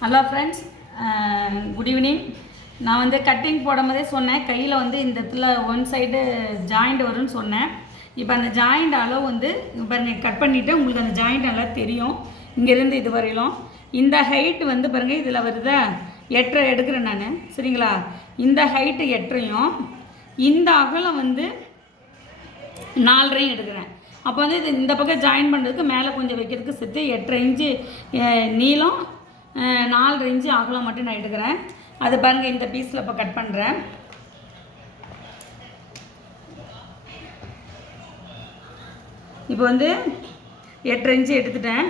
Hello friends, good evening. நான் வந்து cutting போடும்போதே சொன்னேன், கையில் வந்து இந்த இடத்துல ஒன் சைடு ஜாயிண்ட் வரும்னு சொன்னேன். இப்போ அந்த ஜாயிண்ட் அளவு வந்து பாருங்கள், கட் பண்ணிவிட்டு உங்களுக்கு அந்த ஜாயிண்ட் நல்லா தெரியும். இங்கேருந்து இது வரையிலும் இந்த ஹைட் வந்து பாருங்கள், இதில் வருதா 8.5 எடுக்கிறேன் நான், சரிங்களா? இந்த ஹைட்டு 8.5யும் இந்த அகலம் வந்து 4.5 எடுக்கிறேன். அப்போ வந்து இது இந்த பக்கம் ஜாயின் பண்ணுறதுக்கு மேலே கொஞ்சம் வைக்கிறதுக்கு சேர்த்து 8.5 இன்ச்சு நீளம், 4 இன்ச்சு அகலம் மட்டும் நான் எடுக்கிறேன். அது பாருங்கள், இந்த பீஸில் இப்போ கட் பண்ணுறேன். இப்போ வந்து 8 இன்ச்சு எடுத்துட்டேன்.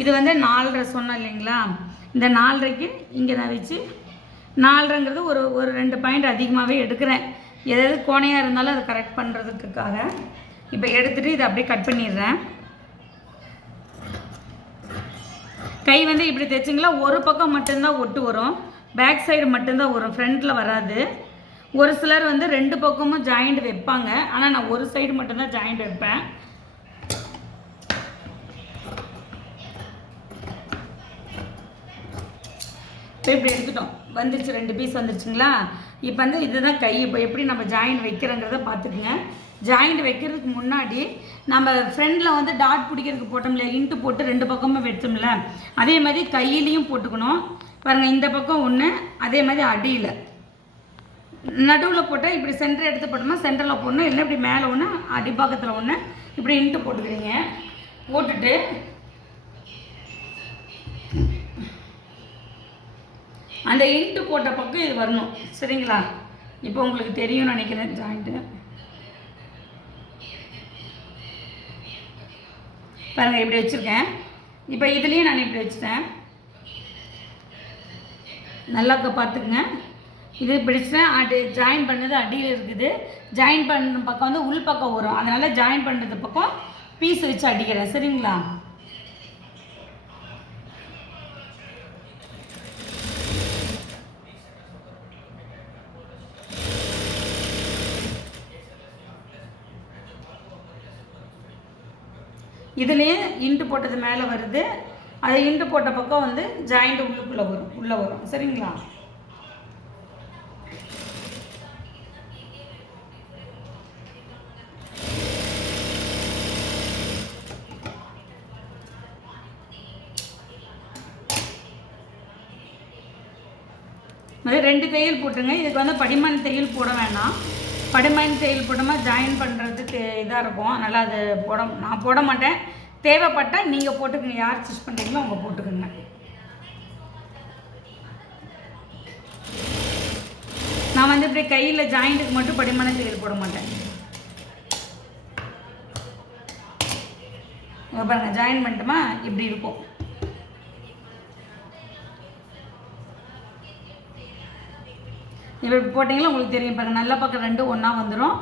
இது வந்து 4.5 சொன்னேன் இல்லைங்களா? இந்த 4.5க்கு இங்கே நான் வச்சு 4.5ங்கிறது ஒரு 2 பாயிண்ட் அதிகமாகவே எடுக்கிறேன். எதாவது கோணையாக இருந்தாலும் அதை கரெக்ட் பண்ணுறதுக்காக. இப்போ எடுத்துகிட்டு இதை அப்படியே கட் பண்ணிடுறேன். கை வந்து இப்படி தைச்சிங்களா, ஒரு பக்கம் மட்டும்தான் ஒட்டு வரும், பேக் சைடு மட்டும்தான் வரும், ஃப்ரண்ட்டில் வராது. ஒரு சிலர் வந்து 2 பக்கமும் ஜாயிண்ட் வைப்பாங்க, ஆனால் நான் ஒரு சைடு மட்டும்தான் ஜாயிண்ட் வைப்பேன். இப்போ இப்படி எடுத்துட்டோம், வந்துருச்சு, 2 பீஸ் வந்துருச்சுங்களா? இப்போ வந்து இதுதான் கை. இப்போ எப்படி நம்ம ஜாயிண்ட் வைக்கிறோங்கிறத பார்த்துக்குங்க. ஜாயிண்ட் வைக்கிறதுக்கு முன்னாடி நம்ம ஃப்ரெண்டில் வந்து டாட் பிடிக்கிறதுக்கு போட்டோம்ல, இன்ட்டு போட்டு 2 பக்கமும் வெட்டோம்ல, அதே மாதிரி கையிலையும் போட்டுக்கணும். பாருங்கள், இந்த பக்கம் ஒன்று, அதே மாதிரி அடியில் நடுவில் போட்டால் இப்படி சென்டர் எடுத்து போட்டோம்னா சென்டரில் போடணும், இல்லை இப்படி மேலே ஒன்று அடிப்பாக்கத்தில் ஒன்று இப்படி இன்ட்டு போட்டுக்கிறீங்க. போட்டுட்டு அந்த இன்ட்டு போட்ட பக்கம் இது வரணும், சரிங்களா? இப்போ உங்களுக்கு தெரியும்னு நினைக்கிறேன் ஜாயிண்ட்டு. பாருங்கள், இப்படி வச்சுருக்கேன். இப்போ இதுலேயும் நான் இப்படி வச்சுட்டேன். நல்லா பார்த்துக்குங்க. இது பிடிச்சிட்டேன். ஜாயின் பண்ணது அடியில் இருக்குது, ஜாயின் பண்ணுற பக்கம் வந்து உள் பக்கம் வரும், அதனால் ஜாயின் பண்ணுறது பக்கம் பீஸ் வச்சு அடிக்கிறேன், சரிங்களா? இதுலேயே இன்ட்டு போட்டது மேலே வருது, அதை இன்ட்டு போட்ட பக்கம் வந்து ஜாயிண்ட் உள்ளே வரும், சரிங்களா? அது 2 தையல் போட்டுருங்க. இதுக்கு வந்து படிமான தையல் போட வேணாம். படிமான தையல் போட்டோமா ஜாயின் பண்ணுறதுக்கு இதாக இருக்கும், அதனால் அது நான் போட மாட்டேன். தேவைப்பட்டால் நீங்கள் போட்டுக்கோங்க, யார் சூஸ் பண்ணுறீங்களோ அவங்க போட்டுக்கோங்க. நான் வந்து இப்படி கையில் ஜாயிண்ட்டுக்கு மட்டும் படிமான தையல் போட மாட்டேன். பாருங்கள், ஜாயின் பண்ணிட்டோமா இப்படி இருக்கும். இப்போ போட்டிங்களா உங்களுக்கு தெரியும் பாருங்கள், நல்ல பக்கம் 2 ஒன்றா வந்துடும்.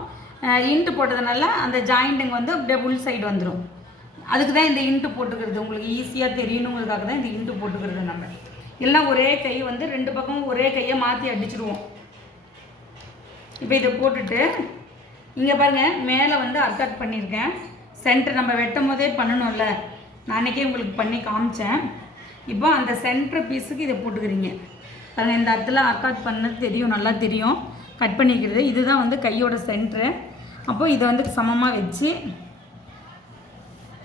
இன்ட்டு போட்டதுனால அந்த ஜாயிண்ட்டுங்க வந்து அப்படியே உள் சைடு வந்துடும். அதுக்கு தான் இந்த இன்ட்டு போட்டுக்கிறது, உங்களுக்கு ஈஸியாக தெரியணுங்கிறதுக்காக தான் இந்த இன்ட்டு போட்டுக்கிறது. நம்ம எல்லாம் ஒரே கை வந்து 2 பக்கமும் ஒரே கையை மாற்றி அடிச்சிடுவோம். இப்போ இதை போட்டுட்டு இங்கே பாருங்கள், மேலே வந்து அர்க்காட் பண்ணியிருக்கேன். சென்டர் நம்ம வெட்டும் போதே பண்ணணும்ல, நான் அன்றைக்கே உங்களுக்கு பண்ணி காமிச்சேன். இப்போ அந்த சென்டர் பீஸுக்கு இதை போட்டுக்கிறீங்க. பாருங்கள், இந்த இடத்துல அர்க்காட் பண்ணது தெரியும், நல்லா தெரியும், கட் பண்ணிக்கிறது. இதுதான் வந்து கையோட சென்ட்ரு. அப்போது இதை வந்து சமமாக வச்சு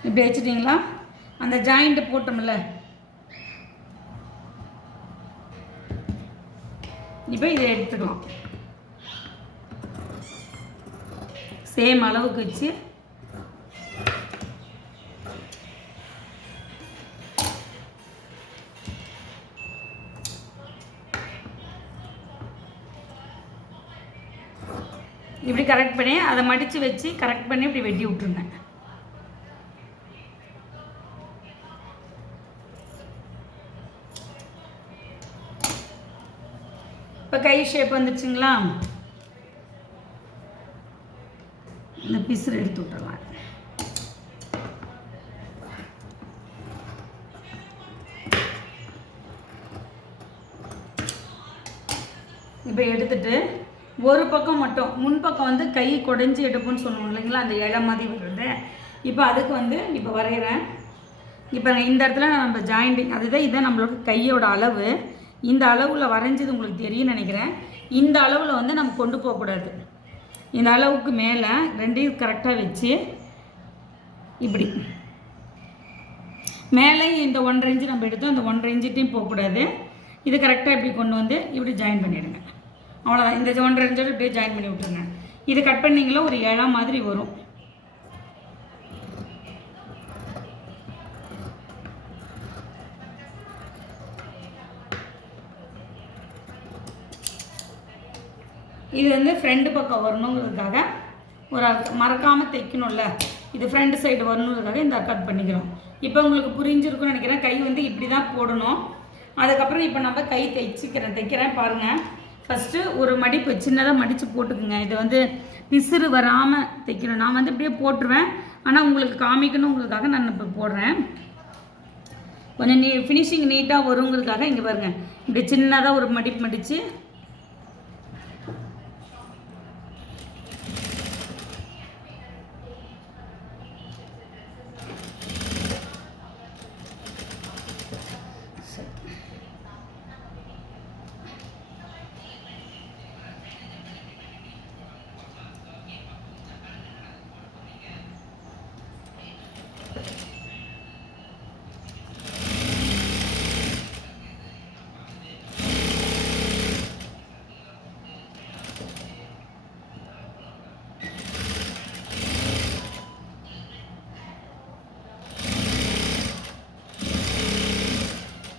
இப்படி வச்சுட்டிங்களா, அந்த ஜாயிண்ட்டு போட்டோம்ல, இப்போ இதை எடுத்துக்கலாம். சேம் அளவுக்கு வச்சு இப்படி கரெக்ட் பண்ணி அதை மடித்து வச்சு கரெக்ட் பண்ணி இப்படி வெட்டி விட்டுருங்க. இப்போ கை ஷேப் வந்துச்சுங்களா? இந்த பிசுறு எடுத்து விட்டுறலாம். இப்போ எடுத்துட்டு ஒரு பக்கம் மட்டும் முன்பக்கம் வந்து கை குடைஞ்சி எடுப்புன்னு சொல்லுவோம் இல்லைங்களா, அந்த இலை மாதிரி வருது. இப்போ அதுக்கு வந்து இப்போ வரைகிறேன். இப்போ இந்த இடத்துல நம்ம ஜாயிண்டிங் அதுதான் இதான் நம்மளோட கையோட அளவு. இந்த அளவில் வரைஞ்சது உங்களுக்கு தெரியும்னு நினைக்கிறேன். இந்த அளவில் வந்து நம்ம கொண்டு போகக்கூடாது. இந்த அளவுக்கு மேலே ரெண்டையும் கரெக்டாக வச்சு இப்படி மேலே இந்த 1.5 இன்ச்சு நம்ம எடுத்தோம், அந்த 1.5 இன்ச்சுட்டையும் போகக்கூடாது. இது கரெக்டாக இப்படி கொண்டு வந்து இப்படி ஜாயின் பண்ணிவிடுங்க. அவ்வளோதான். இந்த 1.5 இன்ச்சோடு இப்படியே ஜாயின் பண்ணி விட்டுருங்க. இது கட் பண்ணிங்களா ஒரு இழா மாதிரி வரும். இது வந்து ஃப்ரண்ட் பக்கம் வரணுங்கிறதுக்காக ஒரு மறக்காமல் தைக்கணும்ல, இது ஃப்ரண்ட் சைடு வரணுங்கிறதுக்காக இந்த கட் பண்ணிக்கிறோம். இப்போ உங்களுக்கு புரிஞ்சிருக்குன்னு நினைக்கிறேன். கை வந்து இப்படி தான் போடணும். அதுக்கப்புறம் இப்போ நம்ம கை தைக்கிறேன் பாருங்கள். ஃபஸ்ட்டு ஒரு மடிப்பு சின்னதாக மடித்து போட்டுக்குங்க. இது வந்து பிசுறு வராமல் தைக்கணும். நான் வந்து இப்படியே போட்டுருவேன், ஆனால் உங்களுக்கு காமிக்கணுங்கிறதுக்காக நான் இப்போ போடுறேன். கொஞ்சம் ஃபினிஷிங் நீட்டாக வருங்கிறதுக்காக இங்கே பாருங்கள், இப்படி சின்னதாக ஒரு மடிப்பு மடித்து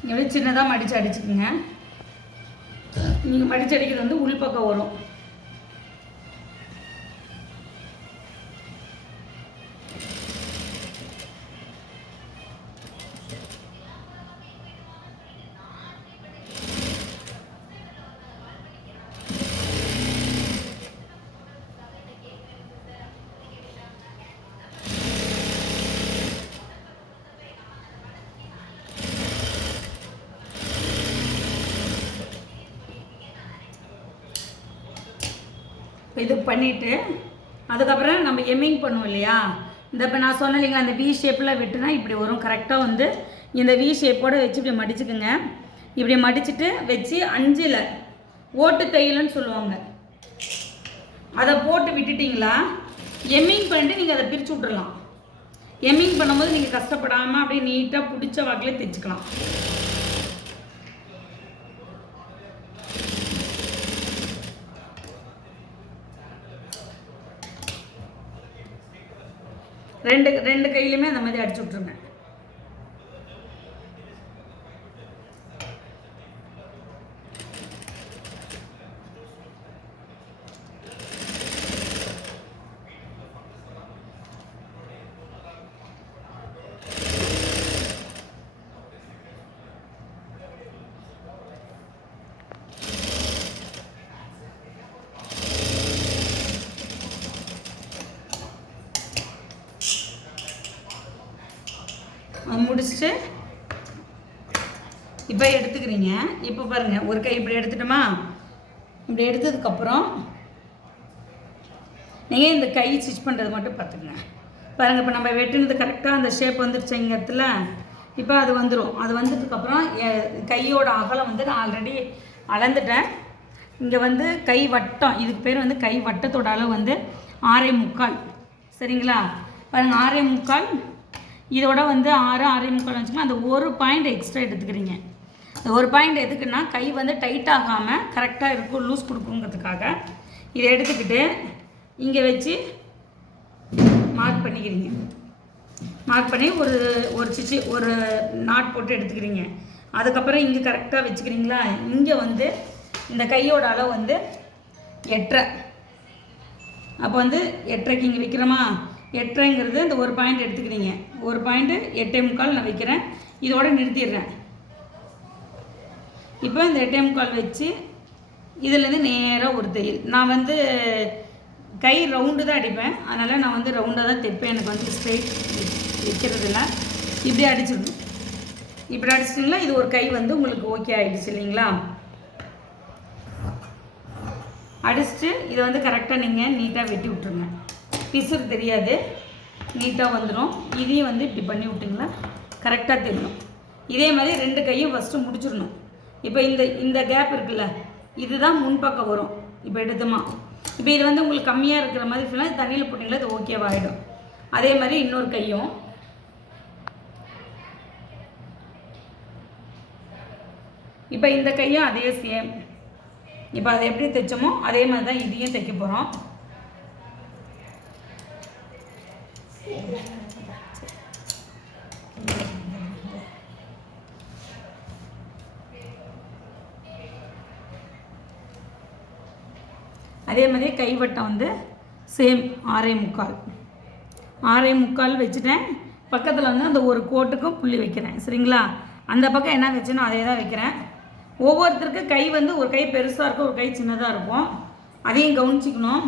இப்படி சின்னதாக மடித்து அடிச்சுக்குங்க. நீங்கள் மடித்து அடிக்கிறது வந்து உள்பக்கம் வரும். இது பண்ணிவிட்டு அதுக்கப்புறம் நம்ம எம்மிங் பண்ணுவோம் இல்லையா, இந்த இப்போ நான் சொன்னேன் இல்லைங்களா, அந்த வி ஷேப்பில் வெட்டுனா இப்படி வரும். கரெக்டாக வந்து இந்த வி ஷேப்போடு வச்சு இப்படி மடிச்சுக்குங்க. இப்படி மடிச்சுட்டு வச்சு 5ல் ஓட்டு தையல்னு சொல்லுவாங்க, அதை போட்டு விட்டுட்டிங்களா எம்மிங் பண்ணிட்டு நீங்கள் அதை பிரித்து விட்றலாம். எம்மிங் பண்ணும்போது நீங்கள் கஷ்டப்படாமல் அப்படியே நீட்டாக பிடிச்ச வாக்கிலே தைச்சிக்கலாம். ரெண்டு கையிலுமே அந்த மாதிரி அடிச்சு விட்ருங்க. முடிச்சுட்டு இப்போ எடுத்துக்கிறீங்க. இப்போ பாருங்கள், ஒரு கை இப்படி எடுத்துட்டோமா, இப்படி எடுத்ததுக்கப்புறம் நீங்கள் இந்த கை ஸ்டிச் பண்ணுறது மட்டும் பார்த்துக்குங்க. பாருங்கள், இப்போ நம்ம வெட்டினது கரெக்டாக அந்த ஷேப் வந்துருச்சு இங்கே இடத்துல. இப்போ அது வந்துடும். அது வந்ததுக்கப்புறம் கையோட அகலம் வந்து நான் ஆல்ரெடி அளந்துட்டேன். இங்கே வந்து கை வட்டம், இதுக்கு பேர் வந்து கை வட்டத்தோட அளவு வந்து 6.25. சரிங்களா? பாருங்கள், 6.25 இதோட வந்து 6.25 வச்சுக்கலாம். அந்த ஒரு பாயிண்ட் எக்ஸ்ட்ரா எடுத்துக்கிறீங்க. அந்த ஒரு பாயிண்ட் எதுக்குன்னா கை வந்து டைட் ஆகாமல் கரெக்டாக இருக்கும், லூஸ் கொடுக்குங்கிறதுக்காக இதை எடுத்துக்கிட்டு இங்கே வச்சு மார்க் பண்ணிக்கிறீங்க. மார்க் பண்ணி ஒரு நாட் போட்டு எடுத்துக்கிறீங்க. அதுக்கப்புறம் இங்கே கரெக்டாக வச்சுக்கிறீங்களா. இங்கே வந்து இந்த கையோட அளவு வந்து 8.5. அப்போ வந்து 8.5 இங்கே வைக்கிறோமா, 8.5ங்கிறது இந்த ஒரு பாயிண்ட் எடுத்துக்கிறீங்க. ஒரு பாயிண்ட்டு 8.25 நான் வைக்கிறேன். இதோட நிறுத்திடுறேன். இப்போ இந்த 8.25 வச்சு இதுலேருந்து நேராக ஒரு தையல். நான் வந்து கை ரவுண்டு தான் அடிப்பேன், அதனால் நான் வந்து ரவுண்டாக தான் தைப்பேன். எனக்கு வந்து ஸ்ட்ரெயிட் வைக்கிறதில்ல. இப்படி அடிச்சிடணும். இப்படி அடிச்சிட்டிங்களா, இது ஒரு கை வந்து உங்களுக்கு ஓகே ஆகிடுச்சு இல்லைங்களா. அடிச்சுட்டு இதை வந்து கரெக்டாக நீங்கள் நீட்டாக வெட்டி விட்ருங்க. பிசுறு தெரியாது, நீட்டாக வந்துடும். இதையும் வந்து இப்படி பண்ணி விட்டிங்களா கரெக்டாக தெரியும். இதே மாதிரி 2 கையும் ஃபஸ்ட்டு முடிச்சிடணும். இப்போ இந்த கேப் இருக்குல்ல, இதுதான் முன்பக்கம் வரும். இப்போ எடுத்தோமா, இப்போ இது வந்து உங்களுக்கு கம்மியாக இருக்கிற மாதிரி சொன்னால் தண்ணியில் போட்டிங்களா இது ஓகேவாகிடும். அதே மாதிரி இன்னொரு கையும் இப்போ இந்த கையும் அதே சேம். இப்போ அதை எப்படி தைச்சோமோ அதே மாதிரி தான் இதையும் தைக்க போகிறோம். அதே மாதிரி கைவட்டம் வந்து சேம் 6.25 வச்சுட்டேன். பக்கத்தில் வந்து அந்த ஒரு கோட்டுக்கும் புள்ளி வைக்கிறேன். சரிங்களா? அந்த பக்கம் என்ன வச்சேனோ அதே தான் வைக்கிறேன். ஒவ்வொருத்தருக்கு கை வந்து ஒரு கை பெருசாக இருக்கும், ஒரு கை சின்னதாக இருக்கும். அதையும் கவனிச்சிக்கணும்.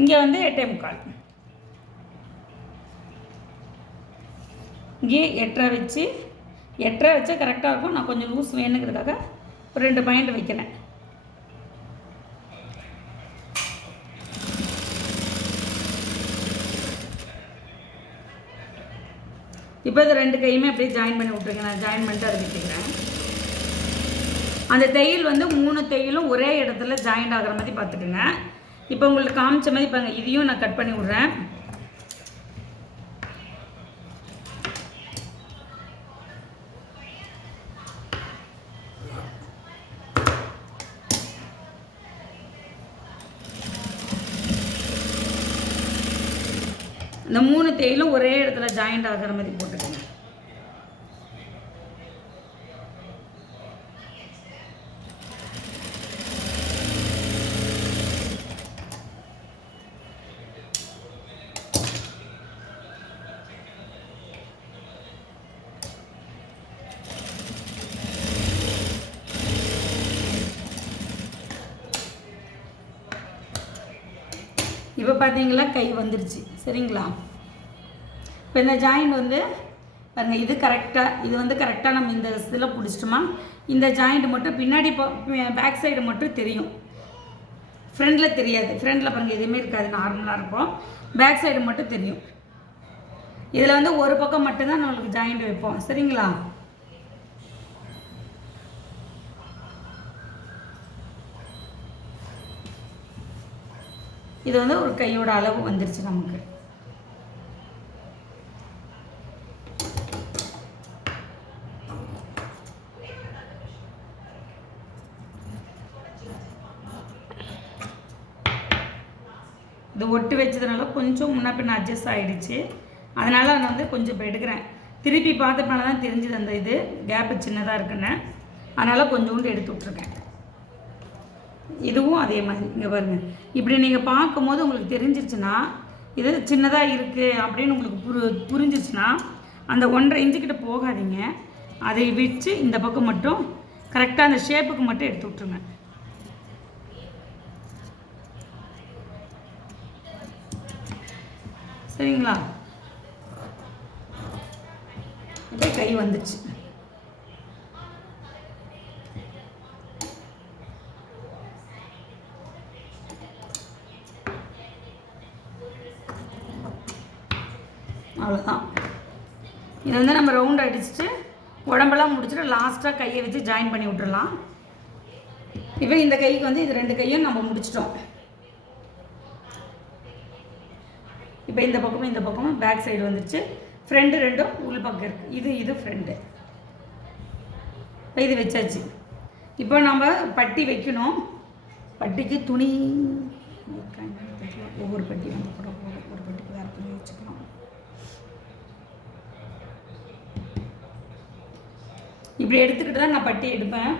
இங்கே வந்து 8.25, இங்கே 8.5 வச்சா கரெக்டாக இருக்கும். நான் கொஞ்சம் லூஸ் வேணுங்கிறதுக்காக ஒரு 2 பாயிண்ட் வைக்கிறேன். இப்போ இது 2 கையுமே அப்படியே ஜாயின் பண்ணி விட்ருங்க. நான் ஜாயின் பண்ணிட்டு அதை வச்சுக்கிறேன். அந்த தையல் வந்து 3 தையலும் ஒரே இடத்துல ஜாயிண்ட் ஆகிற மாதிரி பார்த்துக்குங்க. இப்போ உங்களுக்கு காமிச்ச மாதிரி பாருங்க, இதையும் நான் கட் பண்ணி விட்றேன். இந்த 3 தையலும் ஒரே இடத்துல ஜாயிண்ட் ஆகிற மாதிரி போட்டுக்கோங்க. இப்போ பார்த்தீங்களா கை வந்துருச்சு. சரிங்களா? இப்போ இந்த ஜாயிண்ட் வந்து பாருங்கள், இது கரெக்டாக, இது வந்து கரெக்டாக நம்ம இந்த இதில் பிடிச்சிட்டோமா, இந்த ஜாயிண்ட் மட்டும் பின்னாடி பேக் சைடு மட்டும் தெரியும், ஃப்ரண்டில் தெரியாது. ஃப்ரண்டில் பாருங்கள் எதுவுமே இருக்காது, நார்மலாக இருக்கும். பேக் சைடு மட்டும் தெரியும். இதில் வந்து ஒரு பக்கம் மட்டும்தான் நம்மளுக்கு ஜாயிண்ட் வைப்போம். சரிங்களா? இது வந்து ஒரு கையோட அளவு வந்துருச்சு நமக்கு. இது ஒட்டு வச்சதுனால கொஞ்சம் முன்ன பின்ன அட்ஜஸ்ட் ஆகிடுச்சு. அதனால் நான் வந்து கொஞ்சம் இப்போ எடுக்கிறேன். திருப்பி பார்த்தப்பனால தான் தெரிஞ்சுது அந்த இது கேப்பு சின்னதாக இருக்குன்னு. அதனால் கொஞ்சோண்டு எடுத்து விட்ருக்கேன். இதுவும் அதே மாதிரி இங்கே பாருங்கள். இப்படி நீங்கள் பார்க்கும்போது உங்களுக்கு தெரிஞ்சிருச்சுன்னா இது சின்னதாக இருக்குது அப்படின்னு உங்களுக்கு புரிஞ்சிச்சுன்னா அந்த 1.5 இன்ச்சுக்கிட்ட போகாதீங்க. அதை வச்சு இந்த பக்கம் மட்டும் கரெக்டாக அந்த ஷேப்புக்கு மட்டும் எடுத்து விட்ருங்க. சரிங்களா? இப்போ கை வந்துச்சு. அவ்வளோதான். இதை வந்து நம்ம ரவுண்ட் அடிச்சுட்டு உடம்பெல்லாம் முடிச்சுட்டு லாஸ்ட்டாக கையை வச்சு ஜாயின் பண்ணி விட்டுடலாம். இப்போ இந்த கைக்கு வந்து இது 2 கையும் நம்ம முடிச்சிட்டோம். இப்போ இந்த பக்கமும் பேக் சைடு வந்துச்சு. ஃப்ரெண்டு 2ம் உள் பக்கம் இருக்குது. இது ஃப்ரெண்டு. இப்போ இது வச்சாச்சு. இப்போ நம்ம பட்டி வைக்கணும். பட்டிக்கு துணி ஒவ்வொரு பட்டி வந்து கூட ஒரு பட்டிக்கு வேறு துணி வச்சுக்கலாம். இப்படி எடுத்துக்கிட்டு தான் நான் பட்டி எடுப்பேன்.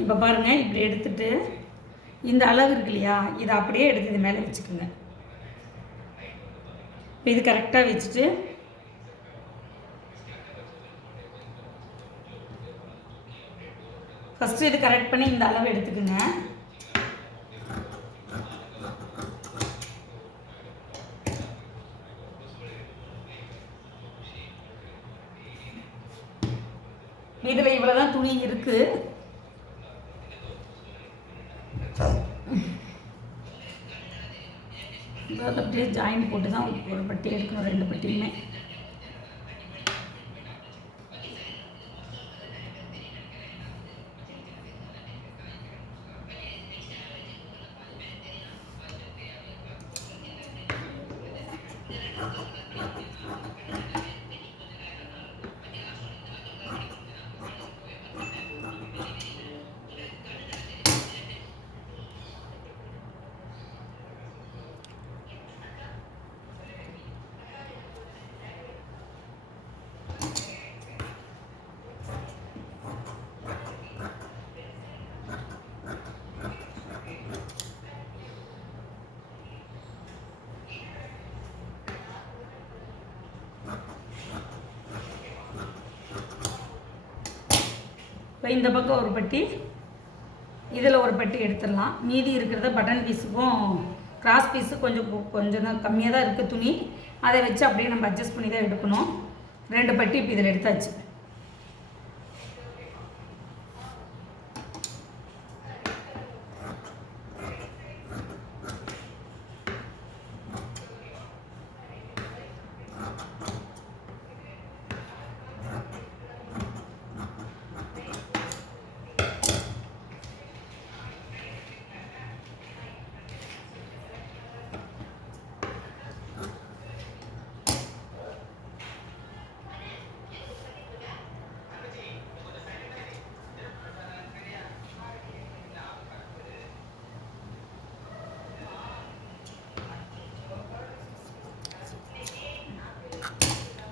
இப்போ பாருங்கள், இப்படி எடுத்துட்டு இந்த அளவு இருக்கு இல்லையா, இதை அப்படியே எடுத்து இது மேலே வச்சுக்கோங்க. இப்போ இது கரெக்டாக வச்சுட்டு ஃபஸ்ட்டு இது கரெக்ட் பண்ணி இந்த அளவு எடுத்துக்குங்க. இதில் இவ்வளோதான் துணி இருக்குது. அப்படியே ஜாயின் போட்டு தான் ஒரு பட்டி எடுக்கணும், 2 பட்டியுமே. இப்போ இந்த பக்கம் ஒரு பட்டி, இதில் ஒரு பட்டி எடுத்துடலாம். மீதி இருக்கிறத பட்டன் பீஸுக்கும் கிராஸ் பீஸு கொஞ்சம் தான் கம்மியாக தான் இருக்குது துணி. அதை வச்சு அப்படியே நம்ம அட்ஜஸ்ட் பண்ணி தான் எடுக்கணும். 2 பட்டி இப்போ இதில் எடுத்தாச்சு.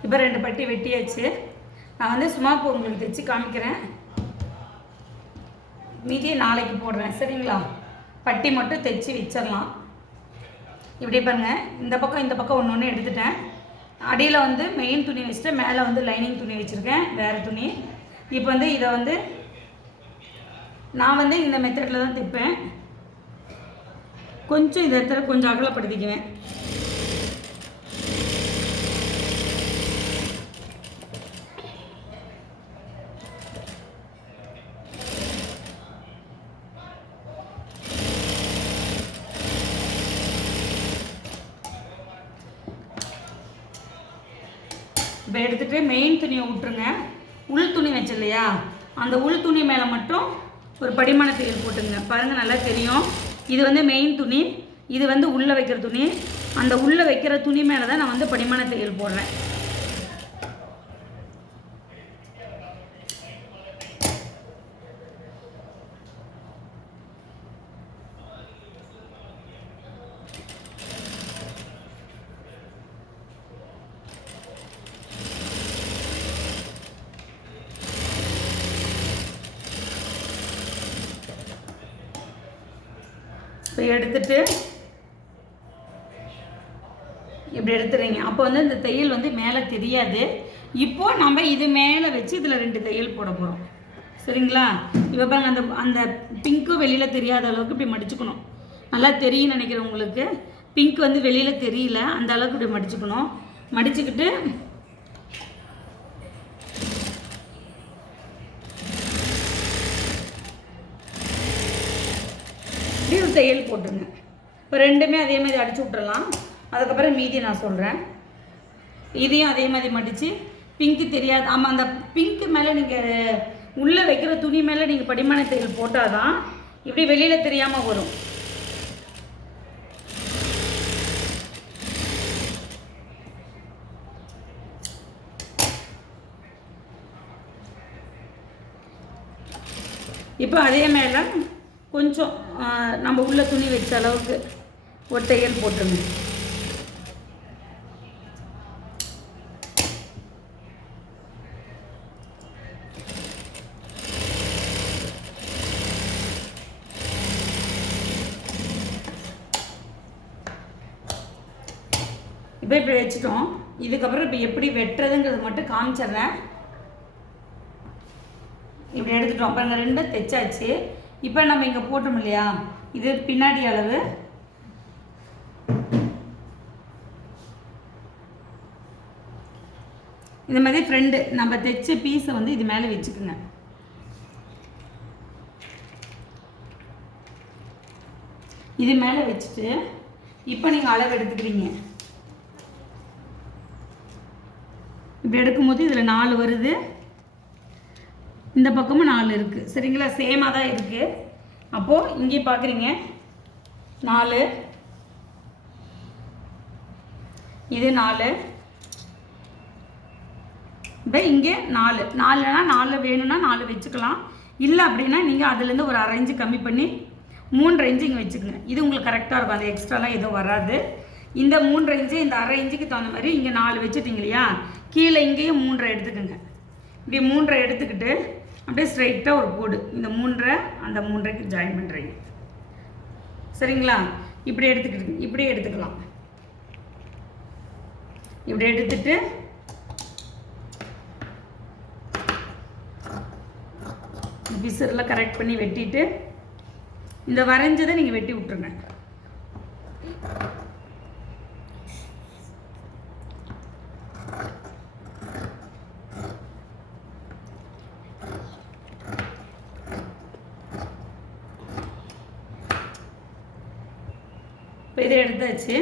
இப்போ 2 பட்டி வெட்டியாச்சு. நான் வந்து சும்மா இப்போ உங்களுக்கு தைச்சி காமிக்கிறேன். மீதியை நாளைக்கு போடுறேன், சரிங்களா? பட்டி மட்டும் தைச்சி வச்சிடலாம். இப்படி பாருங்கள், இந்த பக்கம் ஒன்று ஒன்று எடுத்துட்டேன். அடியில் வந்து மெயின் துணி வச்சுட்டு மேலே வந்து லைனிங் துணி வச்சுருக்கேன், வேறு துணி. இப்போ வந்து இதை வந்து நான் வந்து இந்த மெத்தடில் தான் தைப்பேன். கொஞ்சம் இந்த இடத்துல கொஞ்சம் அகலப்படுத்திக்குவேன். இப்போ எடுத்துகிட்டு மெயின் துணியை விட்டுருங்க. உள் துணி வச்சு இல்லையா, அந்த உள் துணி மேலே மட்டும் ஒரு படிமான தையல் போட்டுங்க. பாருங்கள், நல்லா தெரியும். இது வந்து மெயின் துணி, இது வந்து உள்ளே வைக்கிற துணி. அந்த உள்ளே வைக்கிற துணி மேலே தான் நான் வந்து படிமான தையல் போடுறேன். இப்போ எடுத்துட்டு இப்படி எடுத்துறீங்க. அப்போ வந்து இந்த தையல் வந்து மேலே தெரியாது. இப்போது நம்ம இது மேலே வச்சு இதில் 2 தையல் போட போகிறோம், சரிங்களா? இப்போ பாருங்க, அந்த பிங்க்கு வெளியில் தெரியாத அளவுக்கு இப்படி மடிச்சுக்கணும். நல்லா தெரியும்னு நினைக்கிறேன் உங்களுக்கு. பிங்க் வந்து வெளியில் தெரியல, அந்த அளவுக்கு இப்படி மடிச்சுக்கணும். மடிச்சுக்கிட்டு இப்படி ஒரு தையல் போட்டுருங்க. இப்போ 2மே அதே மாதிரி அடிச்சு விட்டுறலாம். அதுக்கப்புறம் மீதி நான் சொல்கிறேன். இதையும் அதே மாதிரி மடித்து பிங்க்கு தெரியாது. ஆமாம், அந்த பிங்க்கு மேலே நீங்கள் உள்ளே வைக்கிற துணி மேலே நீங்கள் படிமான தையல் போட்டால் தான் இப்படி வெளியில் தெரியாமல் வரும். இப்போ அதே மேலே கொஞ்சம் நம்ம உள்ள துணி வச்ச அளவுக்கு ஒரு தையல் போட்டுருங்க. இப்போ இப்படி வச்சுட்டோம். இதுக்கப்புறம் இப்போ எப்படி வெட்டுறதுங்கிறது மட்டும் காமிச்சிட்றேன். இப்படி எடுத்துட்டோம். அப்புறம் ரெண்டும் தைச்சாச்சு. இப்போ நம்ம இங்கே போட்டோம் இல்லையா, இது பின்னாடி அளவு. இந்த மாதிரி ஃப்ரெண்டு நம்ம தைச்ச பீஸை வந்து இது மேலே வச்சுக்குங்க. இது மேலே வச்சுட்டு இப்போ நீங்கள் அளவு எடுத்துக்கிறீங்க. இப்படி எடுக்கும்போது இதில் 4 வருது, இந்த பக்கமும் 4 இருக்குது. சரிங்களா, சேமாக தான் இருக்குது. அப்போது இங்கே பார்க்குறீங்க 4, இது 4, இப்போ இங்கே 4. 4னா 4 வேணும்னா 4 வச்சுக்கலாம். இல்லை அப்படின்னா நீங்கள் அதுலேருந்து ஒரு 1/2 இன்ச்சு கம்மி பண்ணி 3 இன்ச்சு இங்கே வச்சுக்கோங்க. இது உங்களுக்கு கரெக்டாக இருக்கும், அந்த எக்ஸ்ட்ராலாம் எதுவும் வராது. இந்த 3 இன்ச்சு இந்த 1/2 இன்ச்சுக்கு தகுந்த மாதிரி இங்கே 4 வச்சுட்டிங்க இல்லையா, கீழே இங்கேயும் 3 எடுத்துக்கோங்க. இப்படி 3 எடுத்துக்கிட்டு அப்படியே ஸ்ட்ரைட்டாக ஒரு கோடு இந்த 3 அந்த 3க்கு ஜாயின் பண்ணுறீங்க. சரிங்களா, இப்படி எடுத்துக்கிட்டு இப்படியே எடுத்துக்கலாம். இப்படி எடுத்துட்டு பிசரில் கரெக்ட் பண்ணி வெட்டிட்டு இந்த வரைஞ்சதை நீங்கள் வெட்டி விட்டுருங்க. இப்போ இதை எடுத்தாச்சு.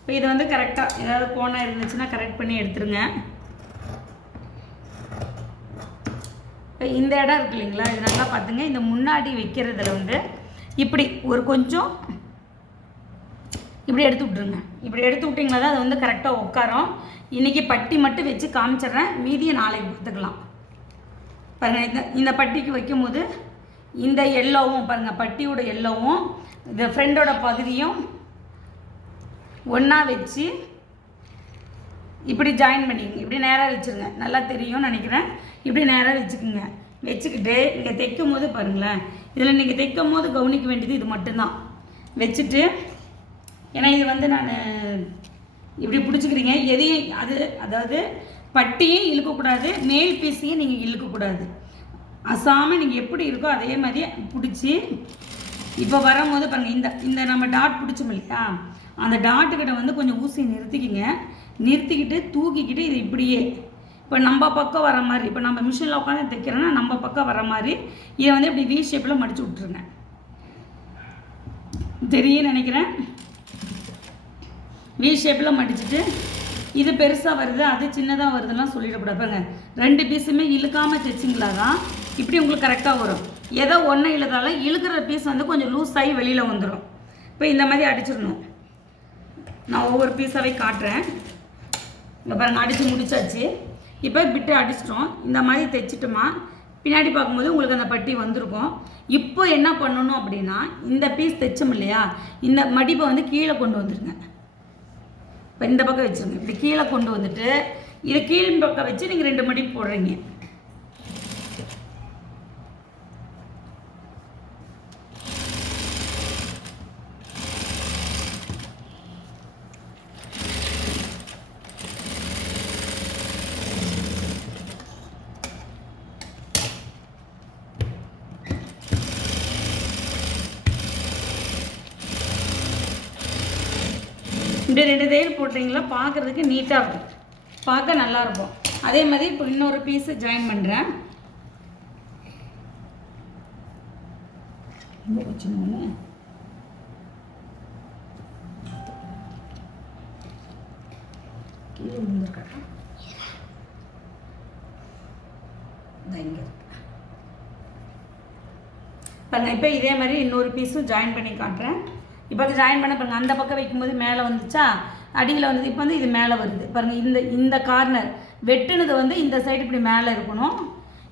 இப்போ இது வந்து கரெக்டாக ஏதாவது கோணம் இருந்துச்சுன்னா கரெக்ட் பண்ணி எடுத்துருங்க. இப்போ இந்த இடம் இருக்கு இல்லைங்களா, இது நல்லா பார்த்துங்க. இந்த முன்னாடி வைக்கிறதுல வந்து இப்படி ஒரு கொஞ்சம் இப்படி எடுத்து விட்ருங்க. இப்படி எடுத்து விட்டிங்களா தான் அது வந்து கரெக்டாக உட்காரும். இன்றைக்கி பட்டி மட்டும் வச்சு காமிச்சிட்றேன், மீதியை நாளைக்கு பார்த்துக்கலாம். பாருங்கள், இந்த பட்டிக்கு வைக்கும் போது இந்த எல்லோவும் பாருங்கள், பட்டியோட எல்லோவும் இந்த ஃப்ரெண்டோட பகுதியும் ஒன்றா வச்சு இப்படி ஜாயின் பண்ணிக்கங்க. இப்படி நேராக வச்சுருங்க, நல்லா தெரியும்னு நினைக்கிறேன். இப்படி நேராக வச்சுக்கோங்க. வச்சுக்கிட்டு இங்கே தைக்கும் போது பாருங்களேன், இதில் நீங்கள் தைக்கும் போது கவனிக்க வேண்டியது இது மட்டும்தான். வச்சுட்டு ஏன்னா இது வந்து நான் இப்படி பிடிச்சிக்கிறீங்க, எதையும் அதாவது பட்டியும் இழுக்கக்கூடாது, மேல் பீஸையும் நீங்கள் இழுக்கக்கூடாது. அசாமல் நீங்கள் எப்படி இருக்கோ அதே மாதிரி பிடிச்சி இப்போ வரும்போது பாருங்கள், இந்த நம்ம டாட் பிடிச்சோம் இல்லையா, அந்த டாட்டுக்கிட்ட வந்து கொஞ்சம் ஊசி நிறுத்திக்கிங்க. நிறுத்திக்கிட்டு தூக்கிக்கிட்டு இது இப்படியே இப்போ நம்ம பக்கம் வர மாதிரி, இப்போ நம்ம மிஷினில் உட்காந்து தைக்கிறோன்னா நம்ம பக்கம் வர மாதிரி இதை வந்து இப்படி வி ஷேப்பில் மடித்து விட்ருங்க. தெரியும் நினைக்கிறேன். வி ஷேப்பில் மடிச்சுட்டு இது பெருசாக வருது அது சின்னதாக வருதுலாம் சொல்லிடக்கூடாது. பாருங்க, 2 பீஸுமே இழுக்காமல் தைச்சிங்களா தான் இப்படி உங்களுக்கு கரெக்டாக வரும். ஏதோ ஒன்றை இழுத்தாலும் இழுக்கிற பீஸ் வந்து கொஞ்சம் லூஸ் ஆகி வெளியில் வந்துடும். இப்போ இந்த மாதிரி அடிச்சிடணும். நான் ஒவ்வொரு பீஸாகவே காட்டுறேன். இங்கே பாருங்கள், அடித்து முடிச்சாச்சு. இப்போ பிட்டு அடிச்சிட்டோம். இந்த மாதிரி தைச்சிட்டோமா பின்னாடி பார்க்கும்போது உங்களுக்கு அந்த பட்டி வந்திருக்கும். இப்போ என்ன பண்ணணும் அப்படின்னா, இந்த பீஸ் தைச்சோம் இல்லையா, இந்த மடிப்பை வந்து கீழே கொண்டு வந்துடுங்க. இப்போ இந்த பக்கம் வச்சுருங்க. இப்படி கீழே கொண்டு வந்துட்டு இதை கீழ் பக்கம் வச்சு நீங்கள் 2 மடிப்பு போடுறீங்க. இப்படி 2 தையல் போட்டிங்களா பார்க்குறதுக்கு நீட்டாக இருக்கும், பார்க்க நல்லாயிருக்கும். அதே மாதிரி இப்போ இன்னொரு பீஸு ஜாயின் பண்ணுறேன். கீழே விழுந்துருக்கா இங்கே பாருங்கள். இப்போ இதே மாதிரி இன்னொரு பீஸும் ஜாயின் பண்ணி காட்டுறேன். இப்போ ஜாயின் பண்ண பாருங்கள், அந்த பக்கம் வைக்கும்போது மேலே வந்துச்சா, அடியில் வந்தது. இப்போ வந்து இது மேலே வருது பாருங்கள். இந்த கார்னர் வெட்டுனது வந்து இந்த சைடு இப்படி மேலே இருக்கணும்.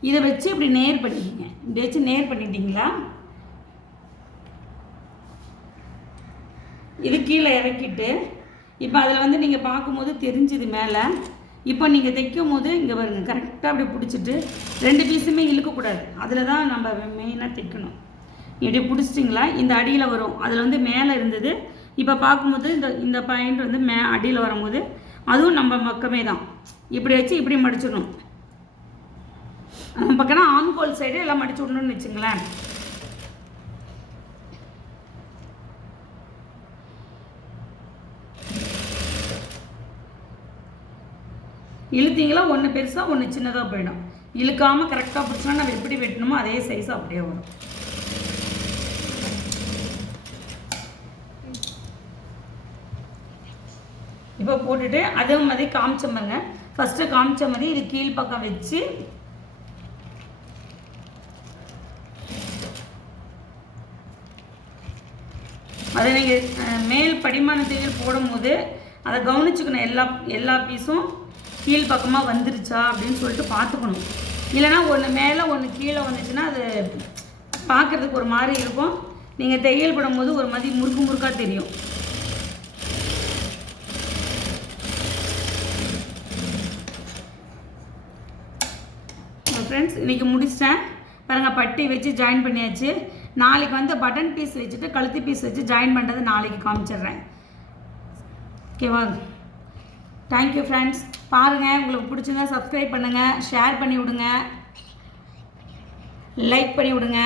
இதை வச்சு இப்படி நேர் பண்ணிக்கிங்க. இப்படி வச்சு நேர் பண்ணிட்டீங்களா, இது கீழே இறக்கிட்டு இப்போ அதில் வந்து நீங்கள் பார்க்கும்போது தெரிஞ்சுது மேலே. இப்போ நீங்கள் தைக்கும் போது இங்கே பாருங்கள், கரெக்டாக அப்படி பிடிச்சிட்டு 2 பீஸுமே இழுக்கக்கூடாது. அதில் தான் நம்ம மெயினாக தைக்கணும். இப்படி பிடிச்சிட்டிங்களா, இந்த அடியில் வரும். அதில் வந்து மேலே இருந்தது. இப்போ பார்க்கும்போது இந்த பாயிண்ட் வந்து அடியில் வரும்போது அதுவும் நம்ம பக்கமே தான். இப்படி வச்சு இப்படி மடிச்சிடணும். பக்கம்னா ஆம்கோல் சைடு எல்லாம் மடிச்சு விடணும்னு வச்சுங்களேன். இழுத்தீங்களா ஒன்று பெருசாக ஒன்று சின்னதாக போயிடும். இழுக்காமல் கரெக்டாக பிடிச்சோன்னா நம்ம எப்படி வெட்டணுமோ அதே சைஸ் அப்படியே வரும். இப்போ போட்டுட்டு அதே மாதிரி காமிச்ச பாருங்க. ஃபஸ்ட்டு காமிச்ச மாதிரி இது கீழ் பக்கம் வச்சு அதை நீங்கள் மேல் படிமான தையல் போடும்போது அதை கவனிச்சுக்கணும். எல்லா பீஸும் கீழ் பக்கமாக வந்துருச்சா அப்படின்னு சொல்லிட்டு பார்த்துக்கணும். இல்லைனா ஒன்று மேலே ஒன்று கீழே வந்துச்சுன்னா அது பார்க்குறதுக்கு ஒரு மாதிரி இருக்கும். நீங்கள் தையல் போடும்போது ஒரு மாதிரி முறுக்காக தெரியும். ஃப்ரெண்ட்ஸ் இன்றைக்கி முடிச்சிட்டேன் பாருங்கள். பட்டி வச்சு ஜாயின் பண்ணியாச்சு. நாளைக்கு வந்து பட்டன் பீஸ் வச்சுட்டு கழுத்து பீஸ் வச்சு ஜாயின் பண்ணுறது நாளைக்கு காமிச்சிடுறேன். ஓகேவா? Thank you friends. பாருங்கள், உங்களுக்கு பிடிச்சிருந்தா சப்ஸ்கிரைப் பண்ணுங்கள், ஷேர் பண்ணி விடுங்க, லைக் பண்ணி விடுங்க.